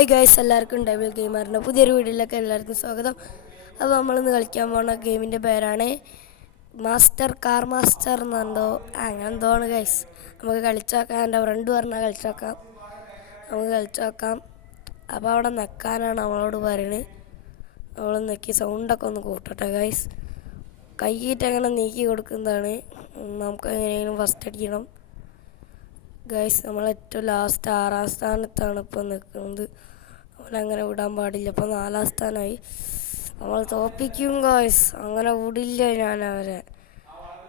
Hi guys, എല്ലാവർക്കും double ഗെയിമറിൻ്റെ പുതിയൊരു വീഡിയോയിലേക്ക് എല്ലാവർക്കും സ്വാഗതം. അപ്പോൾ നമ്മളിന്ന് കളിക്കാൻ പോകുന്ന ഗെയിമിൻ്റെ പേരാണ് കാർ മാസ്റ്റർ എന്നുണ്ടോ അങ്ങനെ എന്തോ ആണ് ഗൈസ്. നമുക്ക് കളിച്ചു നോക്കാം. എൻ്റെ ഫ്രണ്ട് പറഞ്ഞാൽ കളിച്ചു നോക്കാം, നമുക്ക് കളിച്ചു നോക്കാം. അപ്പോൾ അവിടെ നിൽക്കാനാണ് നമ്മളോട് പറയുന്നത്. നമ്മൾ നെക്കി സൗണ്ടൊക്കെ ഒന്ന് കൂട്ടട്ടെ ഗൈസ്. കൈയിട്ട് അങ്ങനെ നീക്കി കൊടുക്കുന്നതാണ്. നമുക്ക് എങ്ങനെയെങ്കിലും ഫസ്റ്റ് അടിക്കണം ഗൈസ്. നമ്മൾ ഏറ്റവും ലാസ്റ്റ് 6ാം സ്ഥാനത്താണ് ഇപ്പോൾ നിൽക്കുന്നത്. അവനങ്ങനെ വിടാൻ പാടില്ല. ഇപ്പോൾ 4ാം സ്ഥാനമായി. നമ്മൾ തോപ്പിക്കും ഗൈസ്. അങ്ങനെ വിടില്ല ഞാൻ അവരെ.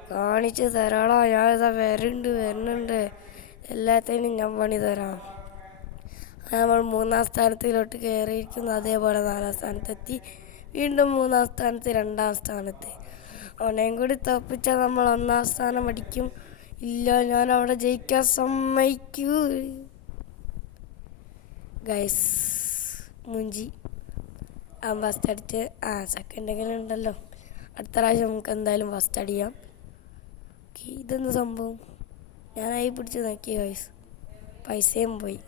കാണിച്ച് തരാളാ, ഞാനിതാ വരുന്നുണ്ട്. എല്ലാത്തിനും ഞാൻ പണി തരാം. നമ്മൾ 3ാം സ്ഥാനത്തിലോട്ട് കയറിയിരിക്കുന്നു. അതേപോലെ 4ാം സ്ഥാനത്തെത്തി. വീണ്ടും 3ാം സ്ഥാനത്ത്, 2ാം സ്ഥാനത്ത്. അവനെയും കൂടി തോപ്പിച്ചാൽ നമ്മൾ 1ാം സ്ഥാനം അടിക്കും. ഇല്ല, ഞാൻ അവിടെ ജയിക്കാൻ സമ്മതിക്കൂ ഗൈസ്. മുഞ്ചി ഫസ്റ്റ് അടിച്ച് സെക്കൻഡെങ്കിലും ഉണ്ടല്ലോ. അടുത്ത പ്രാവശ്യം നമുക്ക് എന്തായാലും ഫസ്റ്റ് അടിക്കാം. ഇതെന്ത് സംഭവം? ഞാനായി പിടിച്ച് നോക്കി ഗൈസ്. പൈസയും പോയി.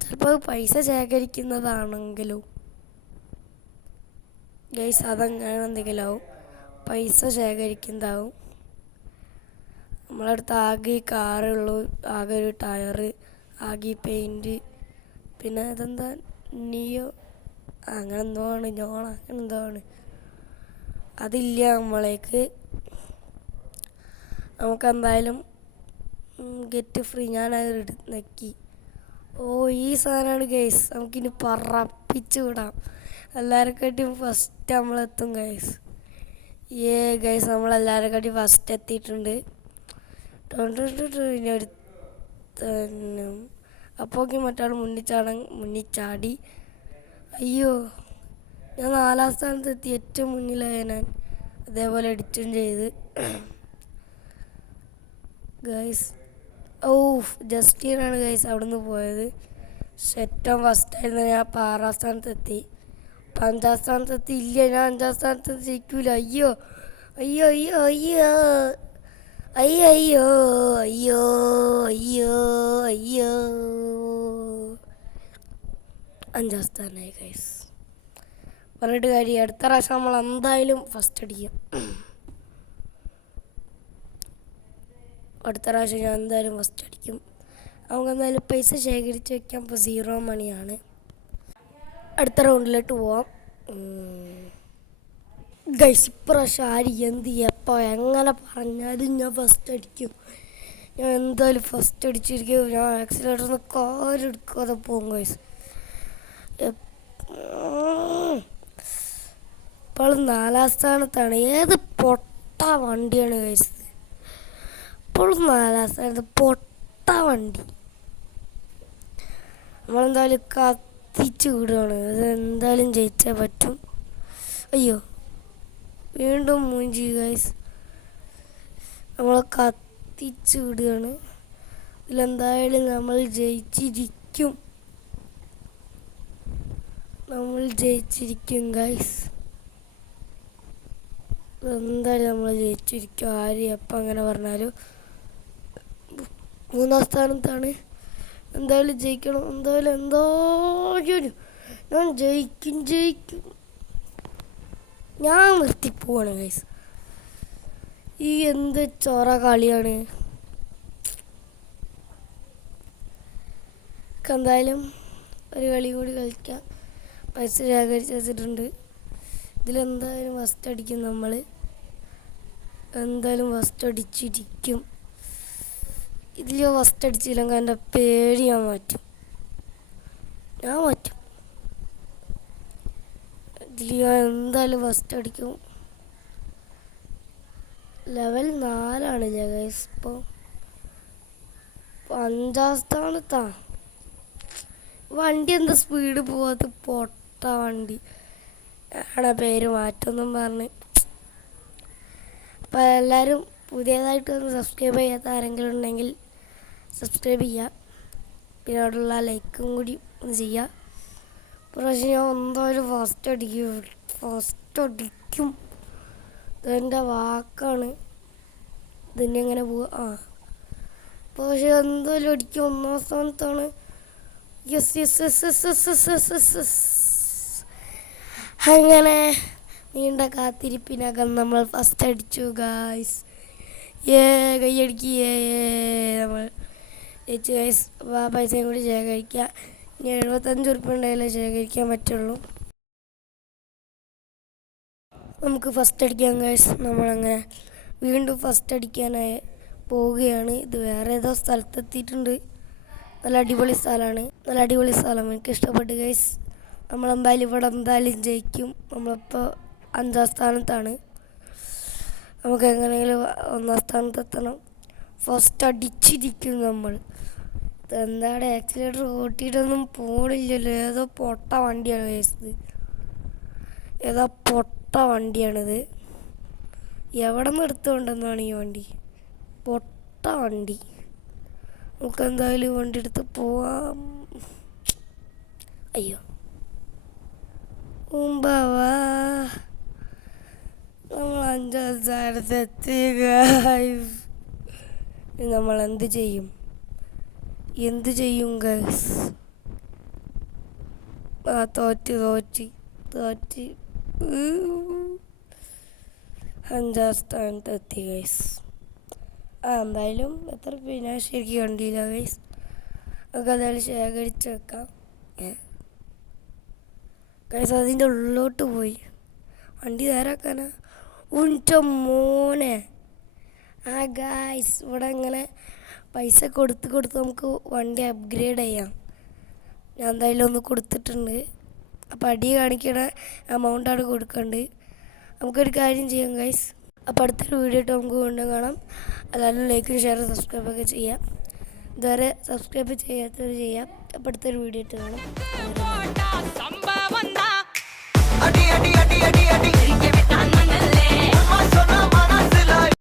ചിലപ്പോൾ പൈസ ശേഖരിക്കുന്നതാണെങ്കിലും ഗൈസ് അതങ്ങനെ എന്തെങ്കിലും ആവും. പൈസ ശേഖരിക്കുന്നതാവും. നമ്മളടുത്ത് ആകെ ഈ കാറുള്ളൂ, ആകെ ഒരു ടയറ്, ആകെ ഈ പെയിൻറ്റ്, പിന്നെ ഇതെന്താ നിയോ അങ്ങനെ എന്തോ ആണ്, ഞോള അങ്ങനെ എന്തോ ആണ്. അതില്ല നമ്മളേക്ക്. നമുക്കെന്തായാലും ഗെറ്റ് ഫ്രീ. ഞാനത് നെക്കി. ഈ സാധനമാണ് ഗൈസ്. നമുക്കിനി പറപ്പിച്ച് വിടാം. എല്ലാവരെക്കാട്ടും ഫസ്റ്റ് നമ്മളെത്തും ഗൈസ്. ഗൈസ്, നമ്മളെല്ലാവരെക്കാട്ടി ഫസ്റ്റ് എത്തിയിട്ടുണ്ട്. ഇനി ഒരു അപ്പോഴേക്കും മറ്റാൾ മുന്നിൽ ചാടി. അയ്യോ, ഞാൻ 4ാം സ്ഥാനത്തെത്തി. ഏറ്റവും മുന്നിലായ ഞാൻ. അതേപോലെ എഡിറ്റും ചെയ്ത് ഗൈസ്. ജസ്റ്റീനാണ് ഗൈസ് അവിടെ നിന്ന് പോയത്. ഏറ്റവും ഫസ്റ്റായിരുന്നു. ഞാൻ 6ാം സ്ഥാനത്തെത്തി. 5ാം സ്ഥാനത്തെത്തി. ഇല്ല, ഞാൻ 5ാം സ്ഥാനത്ത് ജയിക്കൂല. അയ്യോ അയ്യോ അയ്യോ അയ്യോ അയ്യോ അയ്യോ അയ്യോ അയ്യോ അയ്യോ 5ാം സ്ഥാനമായി ഗൈസ്. പറഞ്ഞിട്ട് കാര്യം, അടുത്ത പ്രാവശ്യം നമ്മൾ എന്തായാലും ഫസ്റ്റ് അടിക്കും. അടുത്ത പ്രാവശ്യം ഞാൻ എന്തായാലും ഫസ്റ്റ് അടിക്കും. നമുക്ക് എന്തായാലും പൈസ ശേഖരിച്ച് വെക്കാം. ഇപ്പോൾ 0 മണിയാണ്. അടുത്ത റൗണ്ടിലോട്ട് പോവാം ഗൈസ്. ഇപ്രാവശ്യം ആര് എന്ത് എപ്പോൾ എങ്ങനെ പറഞ്ഞാലും ഞാൻ ഫസ്റ്റ് അടിക്കും. ഞാൻ എന്തായാലും ഫസ്റ്റ് അടിച്ചിരിക്കും. ഞാൻ ആക്സിലേറ്ററിൽ കാലെടുക്കാതെ പോകും ഗൈസ്. ഇപ്പോഴും 4ാം സ്ഥാനത്താണ്. ഏത് പൊട്ട വണ്ടിയാണ് ഗൈസ്. ഇപ്പോഴും 4ാം സ്ഥാനത്ത് പൊട്ട വണ്ടി. നമ്മളെന്തായാലും കത്തിച്ച് വിടുകയാണ്. അതെന്തായാലും ജയിച്ചേ പറ്റും. അയ്യോ, വീണ്ടും മൂഞ്ചി ഗൈസ്. നമ്മൾ കത്തിച്ച് വിടുകയാണ്. ഇതിലെന്തായാലും നമ്മൾ ജയിച്ചിരിക്കും. ഗൈസ്. എന്തായാലും നമ്മൾ ജയിച്ചിരിക്കും. ആര് എപ്പം അങ്ങനെ പറഞ്ഞാലും 3ാം സ്ഥാനത്താണ്. എന്തായാലും ജയിക്കണം. എന്തായാലും ഞാൻ ജയിക്കും. ഞാൻ നിർത്തിപ്പോവാണ് ഗൈസ്. എന്ത് ചോറ കളിയാണ്. എന്തായാലും ഒരു കളി കൂടി കളിക്കാം. പൈസ ശേഖരിച്ച് വെച്ചിട്ടുണ്ട്. ഇതിലെന്തായാലും ഫസ്റ്റ് അടിക്കും. നമ്മൾ എന്തായാലും ഫസ്റ്റ് അടിച്ചിരിക്കും. ഇതിൽ ഫസ്റ്റ് അടിച്ചില്ലെങ്കിൽ എൻ്റെ പേര് ഞാൻ മാറ്റും. ഇതിൽ എന്തായാലും ഫസ്റ്റ് അടിക്കും. Level 4 guys. ഇപ്പോൾ 5ാം സ്ഥാനത്താ. വണ്ടി എന്താ സ്പീഡ് പോവാത്ത പൊട്ട വണ്ടി. ആടെ പേര് മാറ്റൊന്നും പറഞ്ഞ്. അപ്പോൾ എല്ലാവരും പുതിയതായിട്ട് ഒന്ന് സബ്സ്ക്രൈബ് ചെയ്യാത്ത ആരെങ്കിലും ഉണ്ടെങ്കിൽ സബ്സ്ക്രൈബ് ചെയ്യുക. പിന്നെ അവിടെയുള്ള ലൈക്കും കൂടി ഒന്ന് ചെയ്യുക. പ്രാവശ്യം ഞാൻ എന്തായാലും ഫസ്റ്റ് അടിക്കും. ഇതെൻ്റെ വാക്കാണ്. ഇതിനെ എങ്ങനെ പോവുക. പക്ഷേ എന്തായാലും അടിക്കും. 1ാം സ്ഥാനത്താണ്. Yes yes yes yes yes yes yes yes yes. അങ്ങനെ നീണ്ട കാത്തിരിപ്പിനകം നമ്മൾ ഫസ്റ്റ് അടിച്ചു ഗായ്സ്. കൈയടിക്കുക നമ്മൾ ജയിച്ചു ഗൈസ്. അപ്പോൾ ആ പൈസയും കൂടി ശേഖരിക്കുക. ഇനി 75 ഉറുപ്പിക ഉണ്ടെങ്കിലേ ശേഖരിക്കാൻ പറ്റുള്ളൂ. നമുക്ക് ഫസ്റ്റ് അടിക്കാം ഗൈസ്. നമ്മളങ്ങനെ വീണ്ടും ഫസ്റ്റ് അടിക്കാനായി പോവുകയാണ്. ഇത് വേറെ ഏതോ സ്ഥലത്തെത്തിയിട്ടുണ്ട്. നല്ല അടിപൊളി സ്ഥലം എനിക്ക് ഇഷ്ടപ്പെട്ടു ഗൈസ്. നമ്മളെന്തായാലും ഇവിടെ എന്തായാലും ജയിക്കും. നമ്മളിപ്പോൾ 5ാം സ്ഥാനത്താണ്. നമുക്ക് എങ്ങനെയെങ്കിലും 1ാം സ്ഥാനത്തെത്തണം. ഫസ്റ്റ് അടിച്ചിരിക്കും നമ്മൾ. ഇതെന്താണ് ആക്സിലേറ്റർ ഓട്ടിയിട്ടൊന്നും പോണില്ലല്ലോ. ഏതോ പൊട്ട വണ്ടിയാണ് ഗൈസ്. ഏതോ പൊട്ട വണ്ടിയാണിത്. എവിടെ നിന്ന് എടുത്തുകൊണ്ടെന്നാണ് ഈ വണ്ടി? പൊട്ട വണ്ടി. നമുക്കെന്തായാലും വണ്ടി എടുത്ത് പോവാം. അയ്യോ മുമ്പാവാ. നമ്മൾ 5ാം സ്ഥാനത്തെത്തി ഗൈസ്. നമ്മൾ എന്ത് ചെയ്യും ഗൈസ്? തോറ്റ് 5ാം സ്ഥാനത്തെത്തി ഗൈസ്. എന്തായാലും എത്ര പിന്നെ ശരിക്കും കണ്ടില്ല ഗൈസ്. നമുക്ക് എന്തായാലും ശേഖരിച്ച് വെക്കാം ഗൈസ്. അതിൻ്റെ ഉള്ളിലോട്ട് പോയി വണ്ടി നേരാക്കാനാ. ഉൻറ്റ മോനെ. ഗൈസ് ഇവിടെ ഇങ്ങനെ പൈസ കൊടുത്ത് നമുക്ക് വണ്ടി അപ്ഗ്രേഡ് ചെയ്യാം. ഞാൻ എന്തായാലും ഒന്ന് കൊടുത്തിട്ടുണ്ട്. അപ്പോൾ അടി കാണിക്കണ എമൗണ്ടാണ് കൊടുക്കേണ്ടത്. നമുക്കൊരു കാര്യം ചെയ്യാം ഗൈസ്. അപ്പോൾ അടുത്തൊരു വീഡിയോ ആയിട്ട് നമുക്ക് വീണ്ടും കാണാം. എല്ലാവരും ലൈക്കും ഷെയറും സബ്സ്ക്രൈബൊക്കെ ചെയ്യാം. ഇതുവരെ സബ്സ്ക്രൈബ് ചെയ്യാത്തവർ ചെയ്യാം. അപ്പോൾ അടുത്തൊരു വീഡിയോ ആയിട്ട് കാണാം.